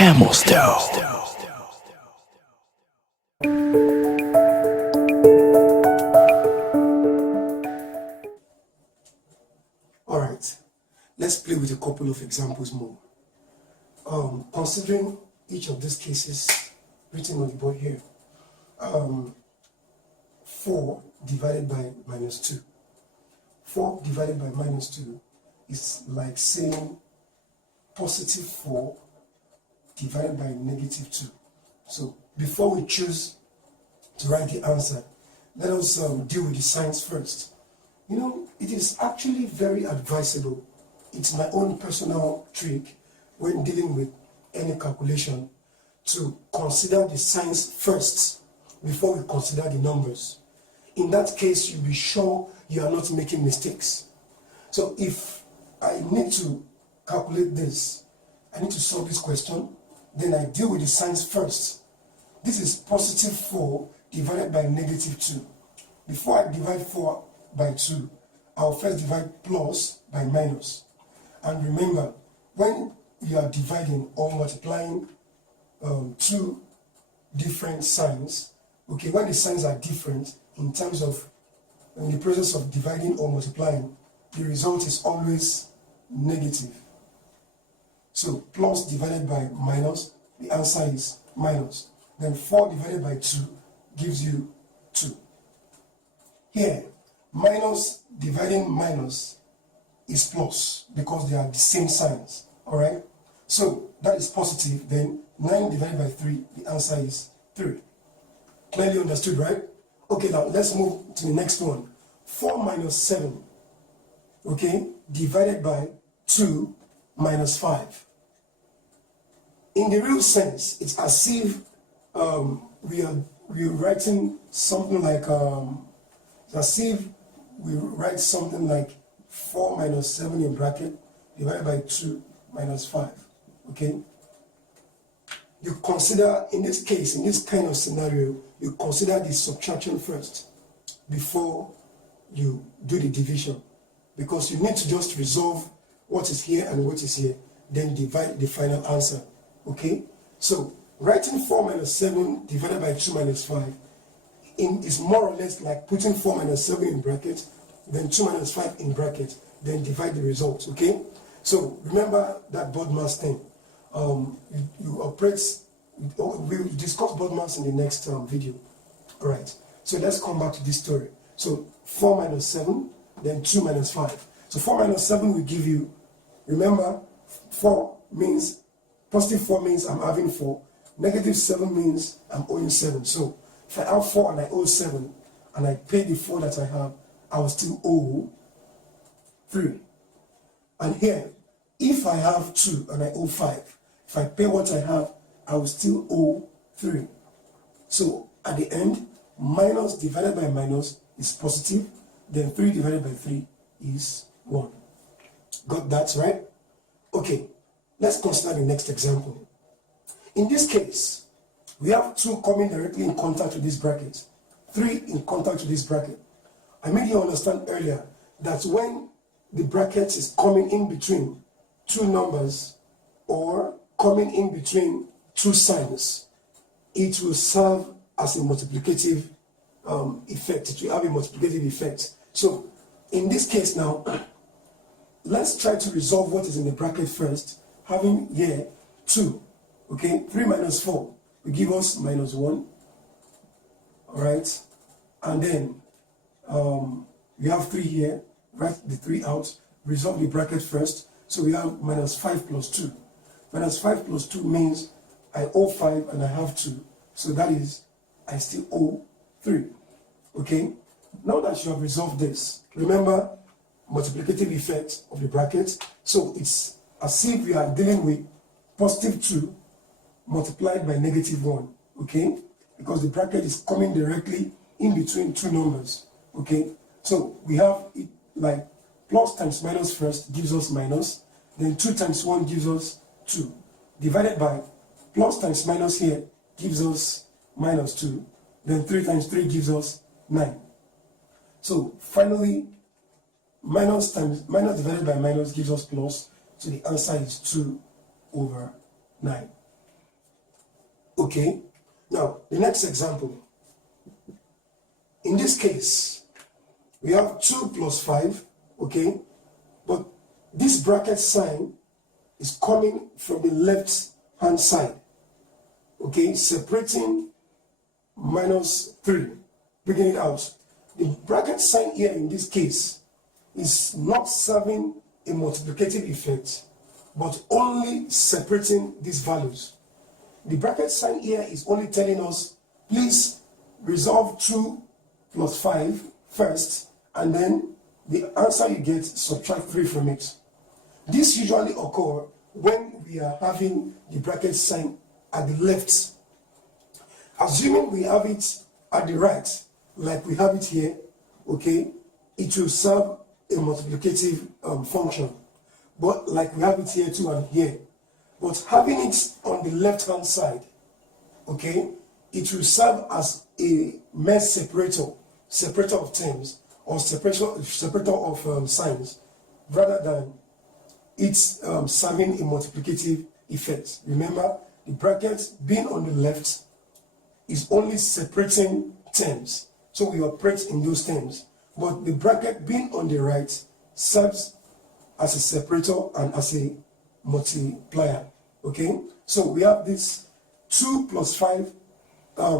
Emostel. Alright, let's play with a couple of examples more. Considering each of these cases written on the board here, 4 divided by minus 2. 4 divided by minus 2 is like saying positive 4 divided by negative 2. So before we choose to write the answer, let us deal with the signs first. You know, it is actually very advisable. It's my own personal trick when dealing with any calculation to consider the signs first before we consider the numbers. In that case, you'll be sure you are not making mistakes. So if I need to calculate this, I need to solve this question, then I deal with the signs first. This is positive 4 divided by negative 2. Before I divide 4 by 2, I'll first divide plus by minus. And remember, when you are dividing or multiplying two different signs, okay, when the signs are different in terms of in the process of dividing or multiplying, the result is always negative. So plus divided by minus, the answer is minus. Then 4 divided by 2 gives you 2. Here, minus dividing minus is plus because they are the same signs. Alright? So that is positive. Then 9 divided by 3, the answer is 3. Clearly understood, right? Okay, now let's move to the next one. 4 minus 7, okay, divided by 2 minus 5. In the real sense, it's as if we're writing something like, it's as if we write something like 4 minus 7 in bracket divided by 2 minus 5, okay? You consider, in this case, in this kind of scenario, you consider the subtraction first before you do the division, because you need to just resolve what is here and what is here, then divide the final answer, okay? So writing 4 minus 7 divided by 2 minus 5 is more or less like putting 4 minus 7 in bracket, then 2 minus 5 in bracket, then divide the results, okay? So remember that board mass thing. You operate, we'll discuss board mass in the next video. Alright, so let's come back to this story. So 4 minus 7, then 2 minus 5. So 4 minus 7 will give you, remember, 4 means, positive 4 means I'm having 4, negative 7 means I'm owing 7. So if I have 4 and I owe 7, and I pay the 4 that I have, I will still owe 3. And here, if I have 2 and I owe 5, if I pay what I have, I will still owe 3. So at the end, minus divided by minus is positive, then 3 divided by 3 is 1. Got that, right? Okay, let's consider the next example. In this case, we have 2 coming directly in contact with this bracket, 3 in contact with this bracket. I made you understand earlier that when the bracket is coming in between 2 numbers or coming in between 2 signs, it will serve as a multiplicative effect. It will have a multiplicative effect. So in this case now, let's try to resolve what is in the bracket first, having here 2. Okay, 3 minus 4 will give us minus 1. Alright, and then we have 3 here, write the 3 out, resolve the bracket first. So we have minus 5 plus 2. Minus 5 plus 2 means I owe 5 and I have 2. So that is, I still owe 3. Okay? Now that you have resolved this, remember multiplicative effect of the bracket. So it's as if we are dealing with positive 2 multiplied by negative 1. Okay? Because the bracket is coming directly in between 2 numbers. Okay? So we have it like plus times minus first gives us minus, then 2 times 1 gives us 2, divided by plus times minus here gives us minus 2, then 3 times 3 gives us 9. So finally, minus divided by minus gives us plus, so the answer is 2 over 9. Okay, now the next example. In this case, we have 2 plus 5, okay, but this bracket sign is coming from the left hand side, okay, separating minus 3, bringing it out. The bracket sign here in this case is not serving a multiplicative effect, but only separating these values. The bracket sign here is only telling us, please resolve 2 plus 5 first, and then the answer you get, subtract 3 from it. This usually occurs when we are having the bracket sign at the left. Assuming we have it at the right, like we have it here, okay, it will serve a multiplicative function. But like we have it here too and here. But having it on the left hand side, okay, it will serve as a mere separator of terms, or separator of signs, rather than it's serving a multiplicative effect. Remember, the bracket being on the left is only separating terms, so we operate in those terms. But the bracket being on the right serves as a separator and as a multiplier. Okay, so we have this 2 plus 5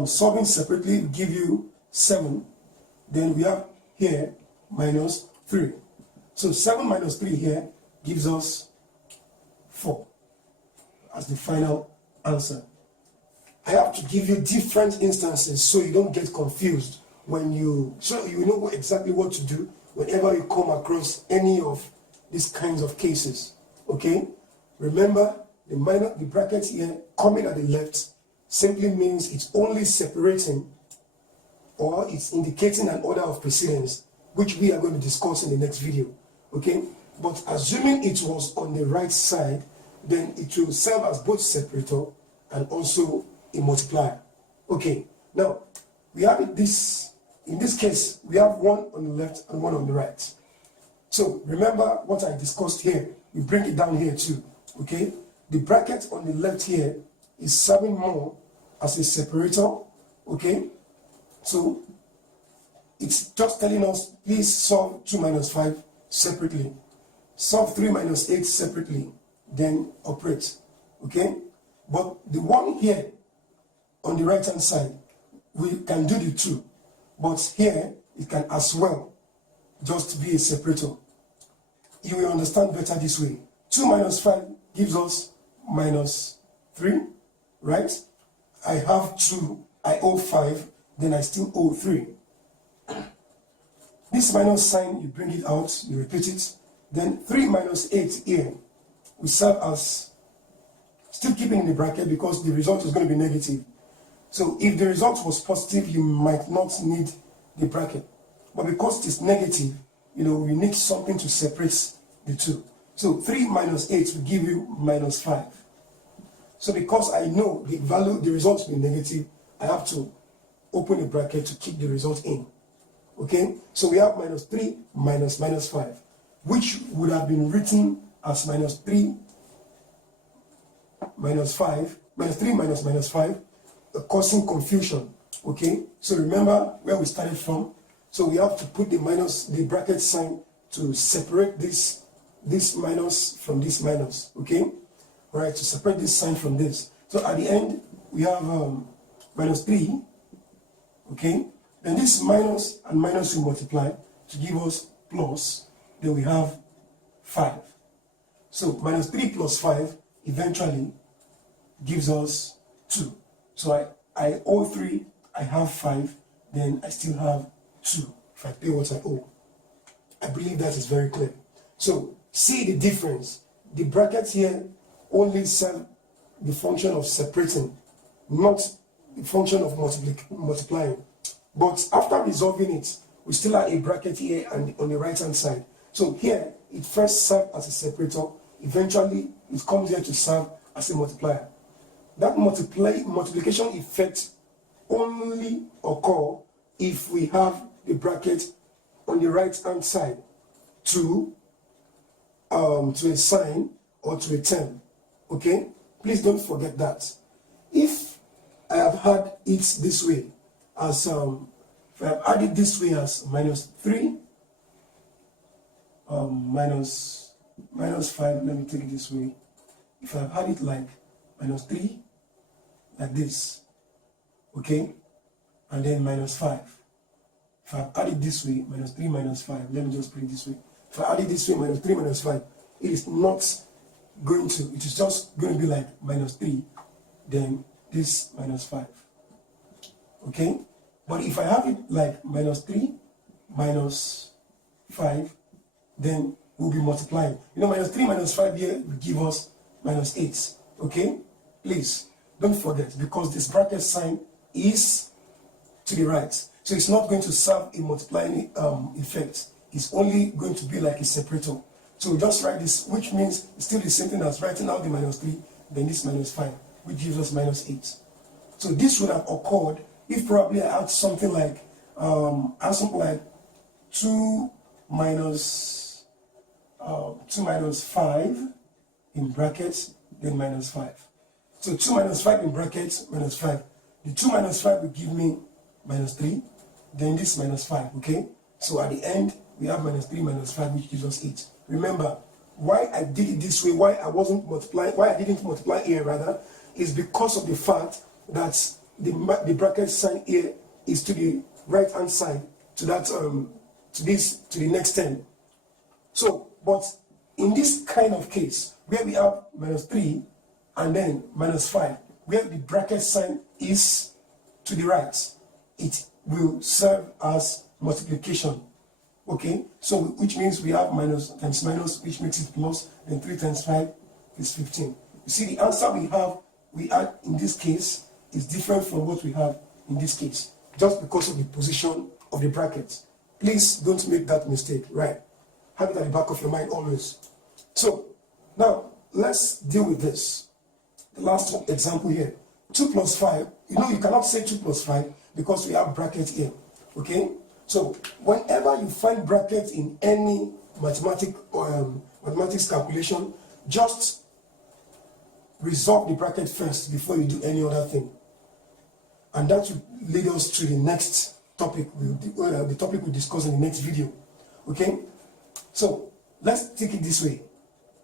solving separately will give you 7. Then we have here minus 3. So 7 minus 3 here gives us 4 as the final answer. I have to give you different instances so you don't get confused so you know exactly what to do whenever you come across any of these kinds of cases. Okay, remember the bracket here coming at the left simply means it's only separating, or it's indicating an order of precedence, which we are going to discuss in the next video. Okay, but assuming it was on the right side, then it will serve as both separator and also a multiplier. Okay, now we have in this case we have one on the left and one on the right. So remember what I discussed here, we bring it down here too. Okay, the bracket on the left here is serving more as a separator. Okay, so it's just telling us, please solve 2 minus 5 separately, solve 3 minus 8 separately, then operate. Okay, but the one here on the right hand side, we can do the 2, but here it can as well just be a separator. You will understand better this way. 2 minus 5 gives us minus 3, right? I have 2, I owe 5, then I still owe 3. This minus sign, you bring it out, you repeat it, then 3 minus 8 here will serve as, still keeping in the bracket because the result is going to be negative. So if the result was positive, you might not need the bracket. But because it is negative, we need something to separate the two. So 3 minus 8 will give you minus 5. So because I know the result will be negative, I have to open the bracket to keep the result in. Okay, so we have minus 3 minus 5, which would have been written as minus 3 minus 5, minus 3 minus 5, causing confusion. Okay, so remember where we started from. So we have to put the bracket sign to separate this minus from this minus. Okay, all right, to separate this sign from this. So at the end we have minus 3. Okay, then this minus and minus will multiply to give us plus. Then we have 5. So minus 3 plus 5 eventually gives us 2. So I owe 3, I have 5, then I still have 2 if I pay what I owe. I believe that is very clear. So see the difference. The brackets here only serve the function of separating, not the function of multiplying. But after resolving it, we still have a bracket here and on the right hand side. So here it first served as a separator, eventually it comes here to serve as a multiplier. That multiplication effect only occur if we have the bracket on the right hand side to a sign or to a term. Okay, please don't forget that. If I have had it this way as if I have had it this way as minus 3 minus 5, let me take it this way. If I've had it like minus 3 like this, okay, and then minus 5. If I've added this way, minus 3 minus 5, let me just put it this way. If I add it this way, minus 3 minus 5, it is not going to, it is just going to be like minus 3, then this minus 5. Okay? But if I have it like minus 3 minus 5, then we'll be multiplying. You know, minus 3 minus 5 here will give us minus 8. Okay? Please, don't forget, because this bracket sign is to the right. So it's not going to serve a multiplying effect. It's only going to be like a separator. So just write this, which means it's still the same thing as writing out the minus 3, then this minus 5, which gives us minus 8. So this would have occurred if probably I had something like 2 minus 5 in brackets, then minus 5. So 2 minus 5 in brackets, minus 5. The 2 minus 5 will give me minus 3, then this minus 5, okay? So at the end, we have minus 3 minus 5, which gives us 8. Remember, why I did it this way, why I didn't multiply here rather, is because of the fact that the bracket sign here is to the right hand side, to that to the next 10. So, but in this kind of case, where we have minus 3 and then minus 5, where the bracket sign is to the right, it will serve as multiplication. Okay, so which means we have minus times minus, which makes it plus, then 3 times 5 is 15. You see, the answer we had in this case is different from what we have in this case, just because of the position of the brackets. Please don't make that mistake, right? Have it at the back of your mind always. So, now, let's deal with this. The last example here. 2 plus 5, you know you cannot say 2 plus 5 because we have brackets here, okay? So, whenever you find brackets in any mathematics calculation, just resolve the bracket first before you do any other thing. And that will lead us to the next topic, the topic we'll discuss in the next video, okay? So, let's take it this way.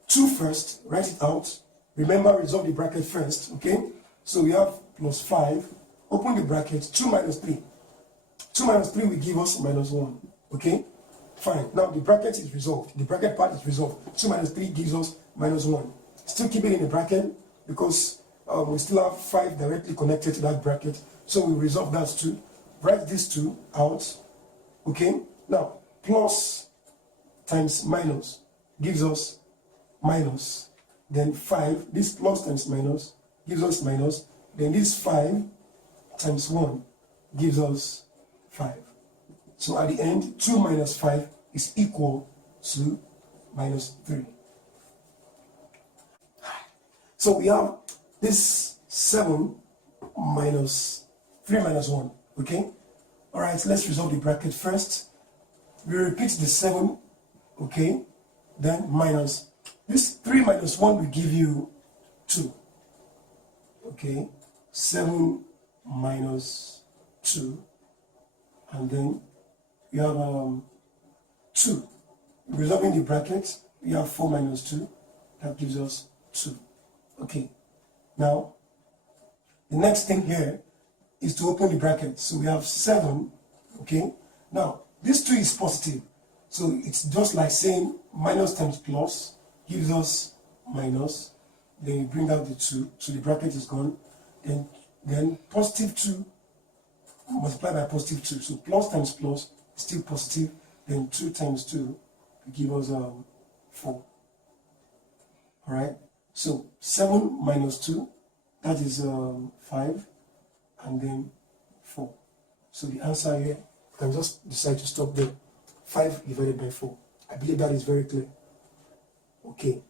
2 first, write it out. Remember, resolve the bracket first, okay? So we have plus 5, open the bracket, 2 minus 3. 2 minus 3 will give us minus 1, okay? Fine, now the bracket is resolved. The bracket part is resolved. 2 minus 3 gives us minus 1. Still keep it in the bracket because we still have 5 directly connected to that bracket. So we resolve that too. Write these 2 out, okay? Now, plus times minus gives us minus. Then 5, this plus times minus gives us minus. Then this 5 times 1 gives us 5. So at the end, 2 minus 5 is equal to minus 3. So we have this 7 minus 3 minus 1, okay? All right, let's resolve the bracket first. We repeat the 7, okay? Then minus. This 3 minus 1 will give you 2, okay? 7 minus 2. And then you have 2. Resolving the bracket, we have 4 minus 2. That gives us 2. Okay. Now, the next thing here is to open the bracket. So we have 7. Okay. Now, this 2 is positive. So it's just like saying minus times plus gives us minus. Then you bring out the 2. So the bracket is gone. Then positive 2 multiplied by positive 2. So plus times plus is still positive. Then 2 times 2 will give us 4. Alright? So 7 minus 2, that is 5. And then 4. So the answer here, you can just decide to stop there. 5 divided by 4. I believe that is very clear. Okay.